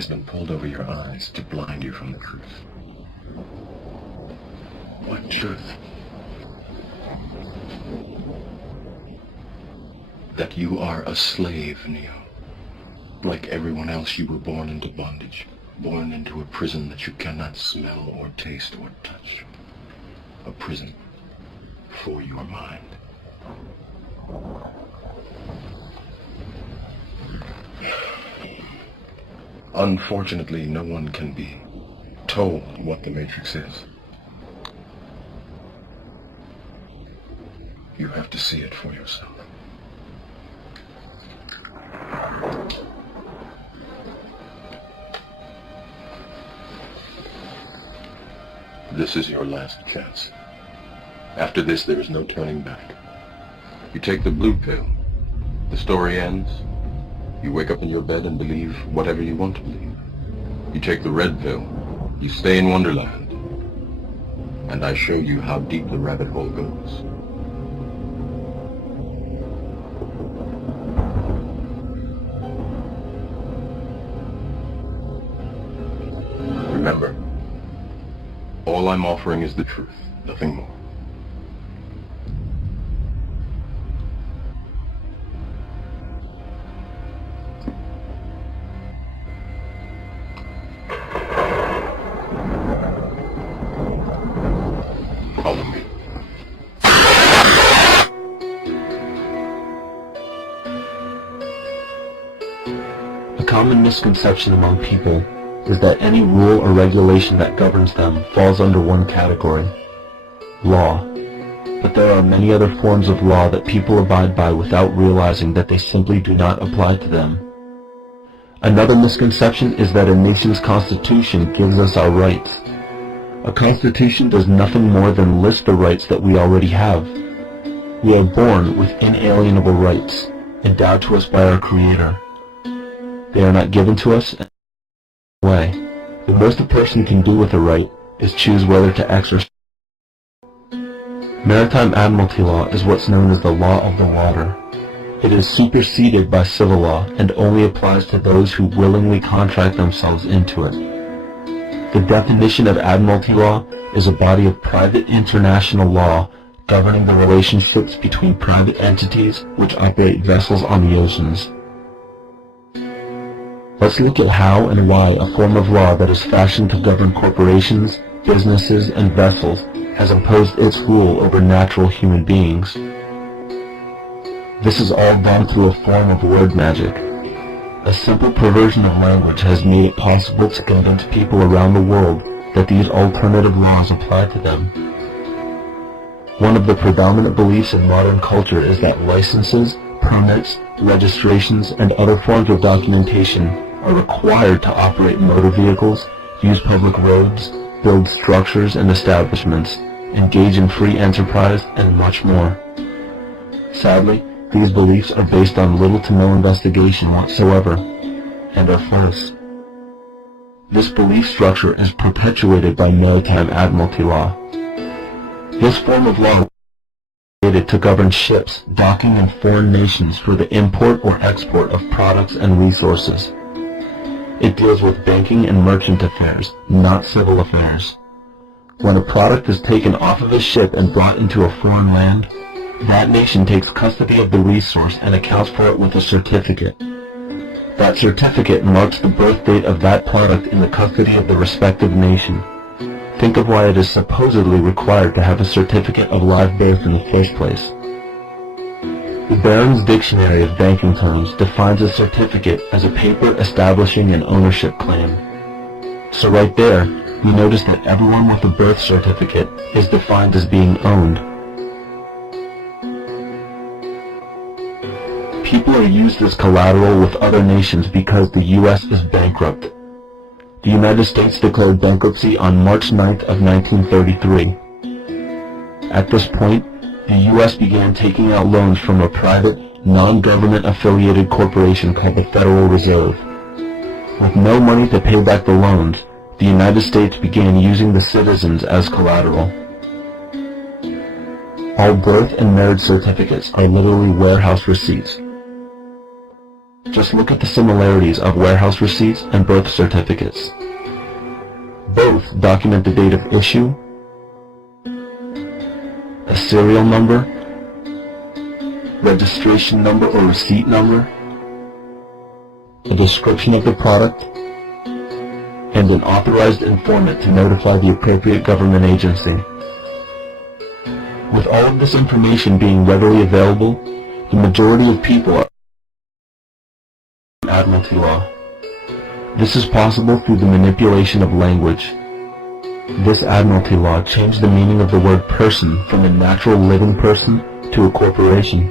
has been pulled over your eyes to blind you from the truth. What truth? That you are a slave, Neo. Like everyone else, you were born into bondage, born into a prison that you cannot smell or taste or touch. A prison for your mind. Unfortunately, no one can be told what the Matrix is. You have to see it for yourself. This is your last chance. After this, there is no turning back. You take the blue pill. The story ends. You wake up in your bed and believe whatever you want to believe. You take the red pill. You stay in Wonderland. And I show you how deep the rabbit hole goes. Remember, all I'm offering is the truth, nothing more. Follow me. A common misconception among people is that any rule or regulation that governs them falls under one category, law. But there are many other forms of law that people abide by without realizing that they simply do not apply to them. Another misconception is that a nation's constitution gives us our rights. A constitution does nothing more than list the rights that we already have. We are born with inalienable rights, endowed to us by our Creator. They are not given to us way. The most a person can do with a right is choose whether to exercise. Maritime Admiralty Law is what's known as the law of the water. It is superseded by civil law and only applies to those who willingly contract themselves into it. The definition of Admiralty Law is a body of private international law governing the relationships between private entities which operate vessels on the oceans. Let's look at how and why a form of law that is fashioned to govern corporations, businesses, and vessels has imposed its rule over natural human beings. This is all done through a form of word magic. A simple perversion of language has made it possible to convince people around the world that these alternative laws apply to them. One of the predominant beliefs in modern culture is that licenses, permits, registrations, and other forms of documentation are required to operate motor vehicles, use public roads, build structures and establishments, engage in free enterprise, and much more. Sadly, these beliefs are based on little to no investigation whatsoever, and are false. This belief structure is perpetuated by Maritime Admiralty Law. This form of law to govern ships docking in foreign nations for the import or export of products and resources. It deals with banking and merchant affairs, not civil affairs. When a product is taken off of a ship and brought into a foreign land, that nation takes custody of the resource and accounts for it with a certificate. That certificate marks the birth date of that product in the custody of the respective nation. Think of why it is supposedly required to have a certificate of live birth in the first place. The Barron's Dictionary of Banking Terms defines a certificate as a paper establishing an ownership claim. So right there, you notice that everyone with a birth certificate is defined as being owned. People are used as collateral with other nations because the U.S. is bankrupt. The United States declared bankruptcy on March 9th of 1933. At this point, the U.S. began taking out loans from a private, non-government affiliated corporation called the Federal Reserve. With no money to pay back the loans, the United States began using the citizens as collateral. All birth and marriage certificates are literally warehouse receipts. Just Just look at the similarities of warehouse receipts and birth certificates. Both document the date of issue, a serial number, registration number or receipt number, a description of the product, and an authorized informant to notify the appropriate government agency. With all of this information being readily available, the majority of people are Admiralty Law. This is possible through the manipulation of language. This Admiralty Law changed the meaning of the word person from a natural living person to a corporation.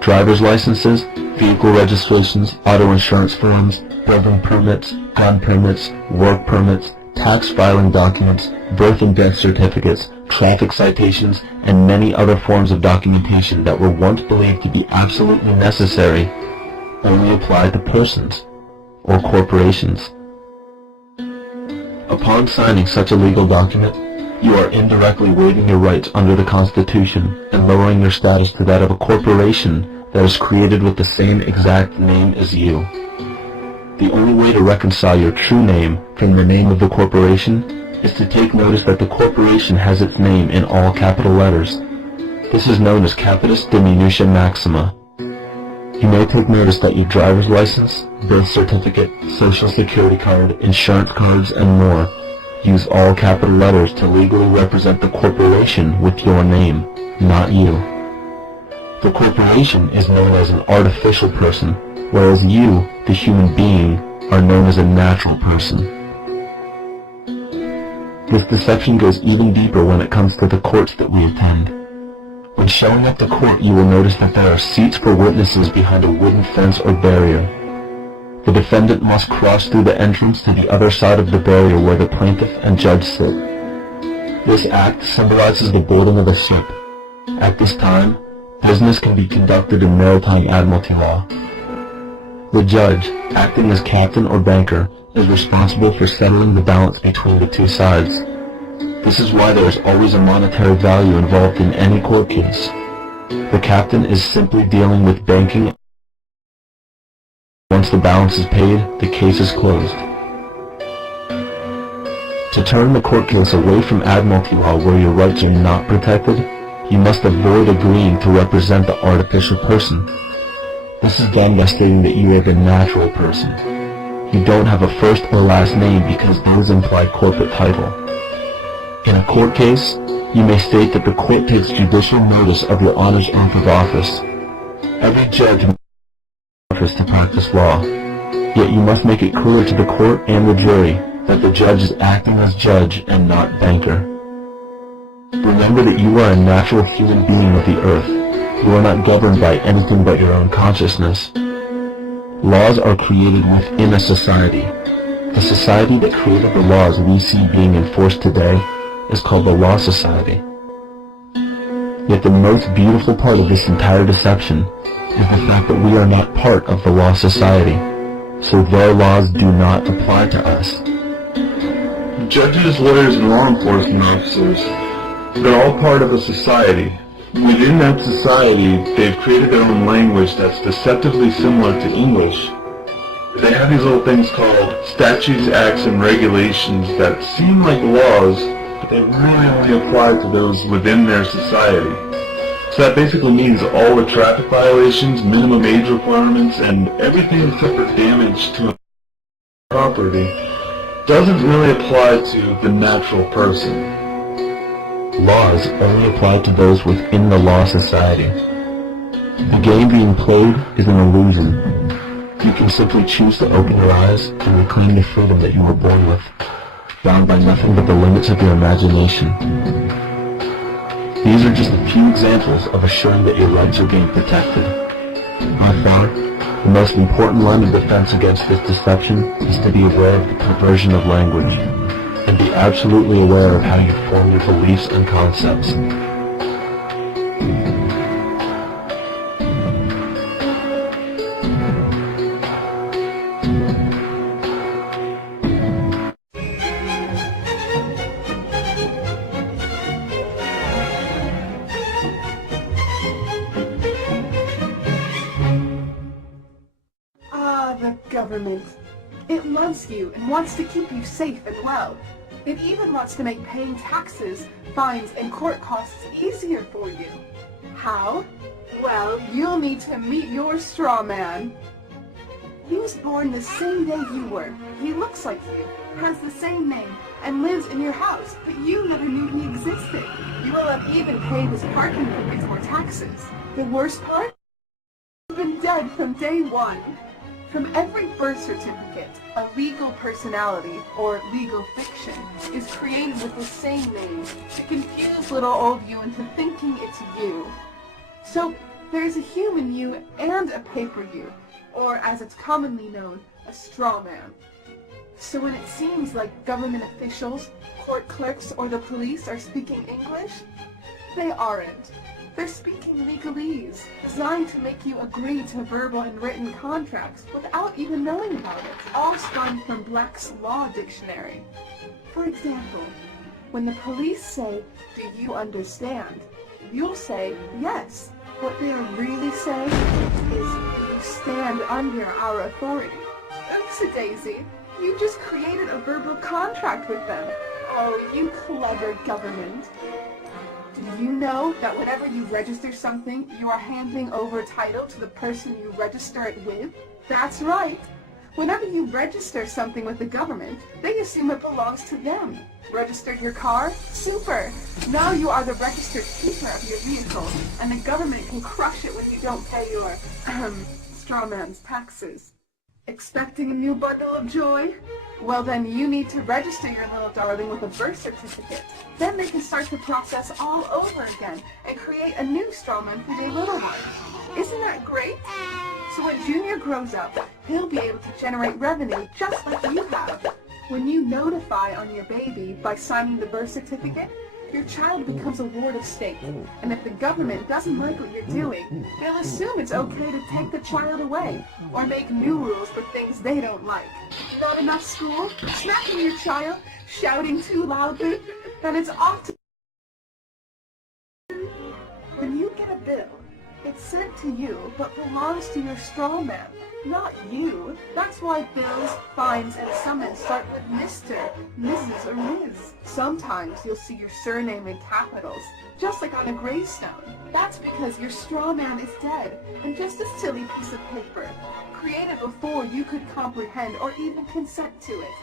Driver's licenses, vehicle registrations, auto insurance forms, building permits, gun permits, work permits, tax filing documents, birth and death certificates, traffic citations, and many other forms of documentation that were once believed to be absolutely necessary only applied to persons or corporations. Upon signing such a legal document, you are indirectly waiving your rights under the Constitution and lowering your status to that of a corporation that is created with the same exact name as you. The only way to reconcile your true name from the name of the corporation is to take notice that the corporation has its name in all capital letters. This is known as capitis diminutia maxima. You may take notice that your driver's license, birth certificate, social security card, insurance cards, and more use all capital letters to legally represent the corporation with your name, not you. The corporation is known as an artificial person, whereas you, the human being, are known as a natural person. This deception goes even deeper when it comes to the courts that we attend. When showing up to court, you will notice that there are seats for witnesses behind a wooden fence or barrier. The defendant must cross through the entrance to the other side of the barrier where the plaintiff and judge sit. This act symbolizes the boarding of a ship. At this time, business can be conducted in maritime admiralty law. The judge, acting as captain or banker, is responsible for settling the balance between the two sides. This is why there is always a monetary value involved in any court case. The captain is simply dealing with banking. Once the balance is paid, the case is closed. To turn the court case away from admiralty law where your rights are not protected, you must avoid agreeing to represent the artificial person. This is done by stating that you are the natural person. You don't have a first or last name because those imply corporate title. In a court case, you may state that the court takes judicial notice of your honor's oath of office. Every judge must office to practice law, yet you must make it clear to the court and the jury that the judge is acting as judge and not banker. Remember that you are a natural human being of the earth. You are not governed by anything but your own consciousness. Laws are created within a society. The society that created the laws we see being enforced today is called the Law Society. Yet the most beautiful part of this entire deception is the fact that we are not part of the Law Society, so their laws do not apply to us. Judges, lawyers, and law enforcement officers, they're all part of a society. Within that society, they've created their own language that's deceptively similar to English. They have these little things called statutes, acts, and regulations that seem like laws, but they really only apply to those within their society. So that basically means all the traffic violations, minimum age requirements, and everything except for damage to property doesn't really apply to the natural person. Laws only apply to those within the Law Society. The game being played is an illusion. You can simply choose to open your eyes and reclaim the freedom that you were born with, bound by nothing but the limits of your imagination. These are just a few examples of assuring that your rights are being protected. By far, the most important line of defense against this deception is to be aware of the perversion of language, and be absolutely aware of how you form your beliefs and concepts. government. It loves you and wants to keep you safe and well. It even wants to make paying taxes, fines, and court costs easier for you. How? Well, you'll need to meet your straw man. He was born the same day you were. He looks like you, has the same name, and lives in your house, but you never knew he existed. You will have even paid his parking tickets or taxes. The worst part? You've been dead from day one. From every birth certificate, a legal personality, or legal fiction, is created with the same name to confuse little old you into thinking it's you. So, there's a human you and a paper you, or as it's commonly known, a straw man. So when it seems like government officials, court clerks, or the police are speaking English, they aren't. They're speaking legalese, designed to make you agree to verbal and written contracts without even knowing about it, all spun from Black's Law Dictionary. For example, when the police say, "Do you understand?" you'll say, "Yes." What they are really saying is, "You stand under our authority." Oopsie-daisy, you just created a verbal contract with them. Oh, you clever government. Do you know that whenever you register something, you are handing over title to the person you register it with? That's right. Whenever you register something with the government, they assume it belongs to them. Registered your car? Super! Now you are the registered keeper of your vehicle, and the government can crush it when you don't pay your, straw man's taxes. Expecting a new bundle of joy? Well then you need to register your little darling with a birth certificate. Then they can start the process all over again and create a new straw man for their little one. Isn't that great? So when Junior grows up, he'll be able to generate revenue just like you have. When you notify on your baby by signing the birth certificate, your child becomes a ward of state, and if the government doesn't like what you're doing, they'll assume it's okay to take the child away, or make new rules for things they don't like. Not enough school? Smacking your child? Shouting too loudly? Then it's off to... When you get a bill, it's sent to you, but belongs to your straw man, not you. That's why bills, fines, and summons start with Mr., Mrs., or Ms. Sometimes you'll see your surname in capitals, just like on a gravestone. That's because your straw man is dead, and just a silly piece of paper, created before you could comprehend or even consent to it.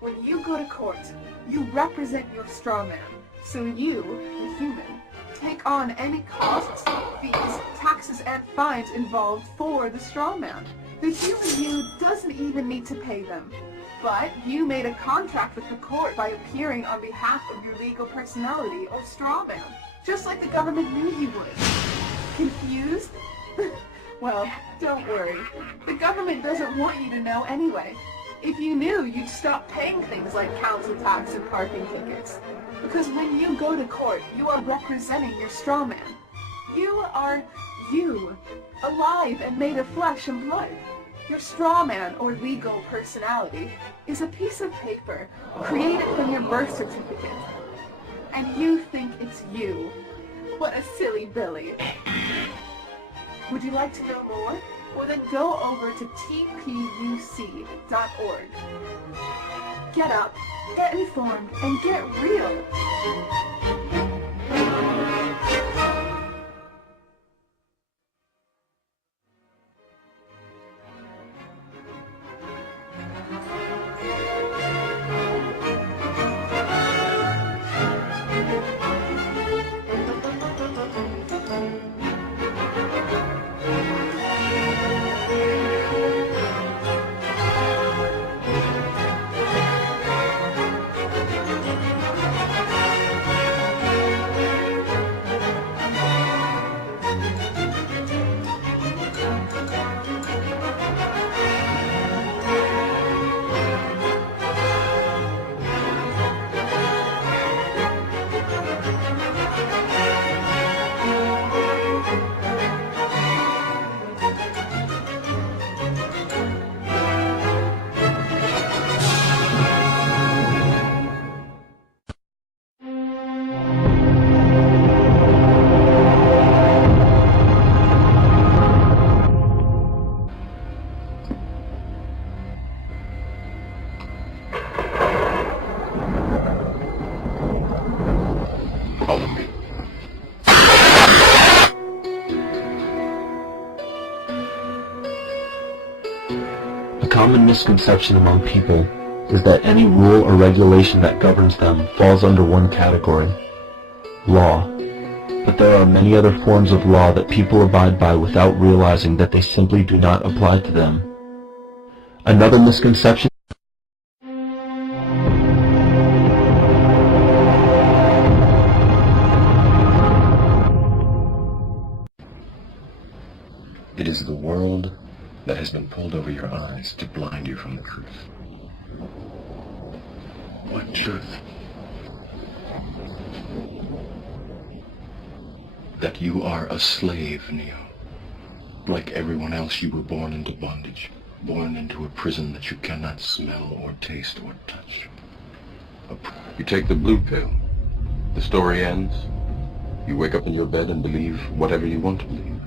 When you go to court, you represent your straw man, so you, the human, take on any costs, fees, taxes, and fines involved for the straw man. The human you doesn't even need to pay them. But you made a contract with the court by appearing on behalf of your legal personality or straw man, just like the government knew you would. Confused? Well, don't worry. The government doesn't want you to know anyway. If you knew, you'd stop paying things like council tax and parking tickets. Because when you go to court, you are representing your straw man. You are you, alive and made of flesh and blood. Your straw man, or legal personality, is a piece of paper created from your birth certificate. And you think it's you. What a silly Billy. Would you like to know more? Well then go over to tpuc.org. Get up, get informed, and get real. common misconception among people is that any rule or regulation that governs them falls under one category, law. But there are many other forms of law that people abide by without realizing that they simply do not apply to them. Another misconception It is the world that has been pulled over your eyes to blind you from the truth. What truth? That you are a slave, Neo. Like everyone else, you were born into bondage, born into a prison that you cannot smell or taste or touch. You take the blue pill. The story ends. You wake up in your bed and believe whatever you want to believe.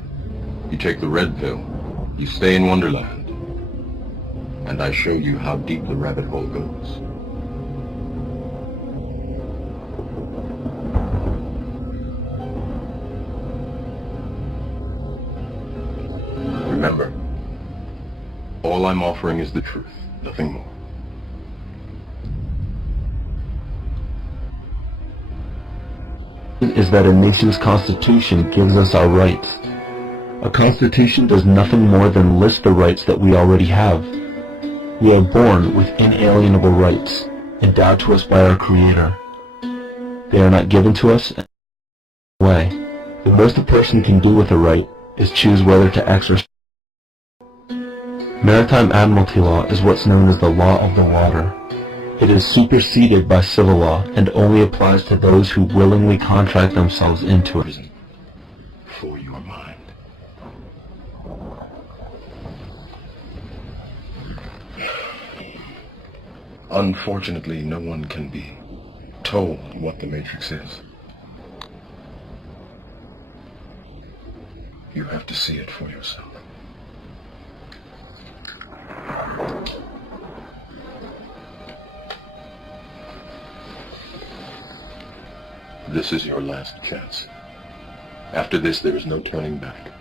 You take the red pill. You stay in Wonderland. And I show you how deep the rabbit hole goes. Remember, all I'm offering is the truth, nothing more. is that a nation's constitution gives us our rights. A constitution does nothing more than list the rights that we already have. We are born with inalienable rights, endowed to us by our Creator. They are not given to us in any way. The most a person can do with a right is choose whether to exercise. Maritime Admiralty Law is what's known as the law of the water. It is superseded by civil law and only applies to those who willingly contract themselves into it. Prison for your mind. Unfortunately, no one can be told what the Matrix is. You have to see it for yourself. This is your last chance. After this, there is no turning back.